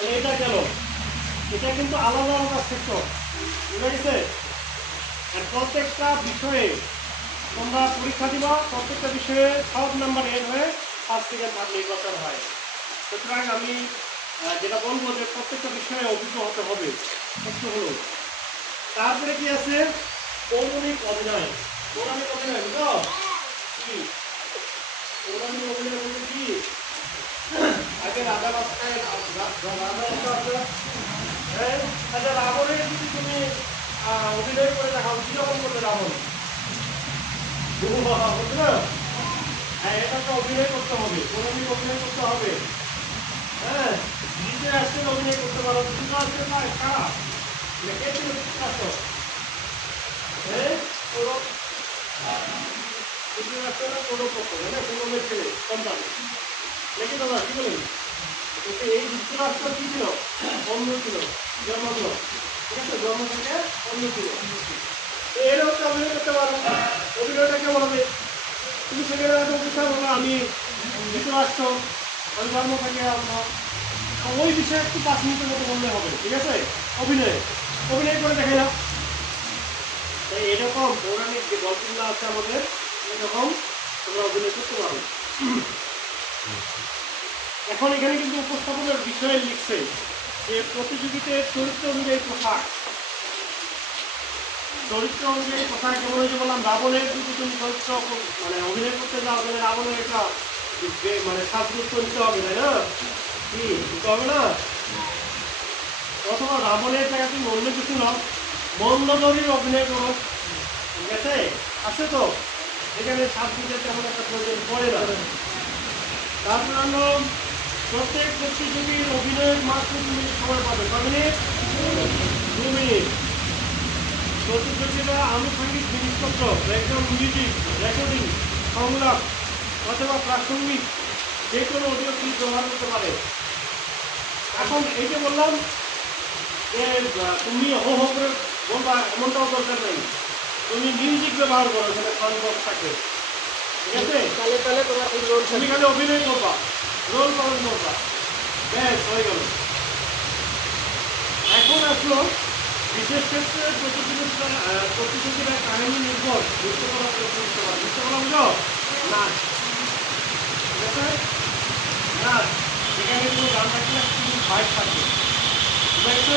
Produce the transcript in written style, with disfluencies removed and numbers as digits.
তাহলে এটা গেল, এটা কিন্তু আলাদা আলাদা সেক্টর, বুঝা গেছে? আর প্রত্যেকটা বিষয়ে তোমরা পরীক্ষা দিবা, প্রত্যেকটা বিষয়ে সব নাম্বার এর হয়ে ফার্স্ট সেকেন্ড থার্ড নির্বাচন হয়। সুতরাং আমি যেটা বলবো যে প্রত্যেকটা বিষয়ে অভিজ্ঞ হতে হবে, কষ্ট হলো। তারপরে কি আছে? পৌরাণিক অভিনয়। পৌরাণিক অভিনয় বুঝো কি? পৌরাণিক অভিনয় বলতে কি? আগে রাজা বাদশাহ আচ্ছা, রাবণের যদি তুমি অভিনয় করে দেখাও, কিরকম করবে রাবণ? বুঝছো না? হ্যাঁ, এটা তো অভিনয় করতে হবে, পৌরাণিক অভিনয় করতে হবে। হ্যাঁ, ধৃতরাষ্ট্রের অভিনয় করতে পারো। ধৃতরাষ্ট্রের না কারা? কে ছিল ধৃতরাষ্ট্র? হ্যাঁ, ধৃতরাষ্ট্র পক্ষ, হ্যাঁ, কৌরবের ছেলে সন্তান। নাকি দাদা কি বলেন? কিন্তু এই যুক্তরাষ্ট্র কি ছিল? অন্য ছিল, জন্মগ্ন। ঠিক আছে, জন্ম থেকে অন্য ছিল। এর হচ্ছে অভিনয় করতে পারো। অভিনয়টা কেমন হবে? তুমি সেখানে হয়তো অফিসার হলো, আমি যুক্তরাষ্ট্র, আমি জন্ম থেকে ওই বিষয়ে একটু 5 মিনিটের মতো বললে হবে। ঠিক আছে, অভিনয় অভিনয় করে দেখে না। তাই এরকম পৌরাণিক যে গল্পগুলো আছে আমাদের, এরকম তোমরা অভিনয় করতে পারো। এখন এখানে কিন্তু উপস্থাপনের বিষয়ে লিখছে যে প্রতিযোগিতার চরিত্র অনুযায়ী পোশাক, চরিত্র অনুযায়ী পোশাক। যেমন ওই যে বললাম, রাবণের যদি তুমি চরিত্র মানে অভিনয় করতে যাও, তাহলে রাবণের একটা মানে সাজগুচ্ছ নিতে হবে, তাই না? কি নিতে হবে না? অথবা রাবণের জায়গায় তুমি অন্য কিছু নাও, মন্দোদরীর অভিনয় করো। ঠিক আছে, আছে তো এখানে সাজগুজের তেমন একটা প্রয়োজন পড়ে না। তারপর হলো প্রত্যেক প্রতিযোগীর অভিনয়ের মাত্র 2 মিনিট সময় পাবে। কয় মিনিট? 2 মিনিট। প্রতিযোগীরা আনুষঙ্গিক জিনিসপত্র, ব্যাকগ্রাউন্ড মিউজিক, রেকর্ডিং, সংলাপ অথবা প্রাসঙ্গিক যে কোনো অডিও ক্লিপ ব্যবহার করতে পারে। এখন এই যে বললাম যে তুমি হো হো করে বলবা, এমনটাও দরকার নেই। তুমি মিউজিক ব্যবহার করো, সেটা সাউন্ড বক্স থাকে। ঠিক আছে, তাহলে তাহলে তোমার তুমি খালি অভিনয় করবা, রোল পালন করবা, ব্যাস হয়ে গেল। এখন আসলো বিশেষ ক্ষেত্রে প্রতিযোগিতার কাহিনী নির্ভর নৃত্যকলা প্রতিযোগিতা করা। নৃত্যকলা বুঝো? নাচ। ঠিক আছে, নাচ। সেখানে কোনো গান থাকলে কিন্তু ফাইট থাকবে। ঠিক আছে।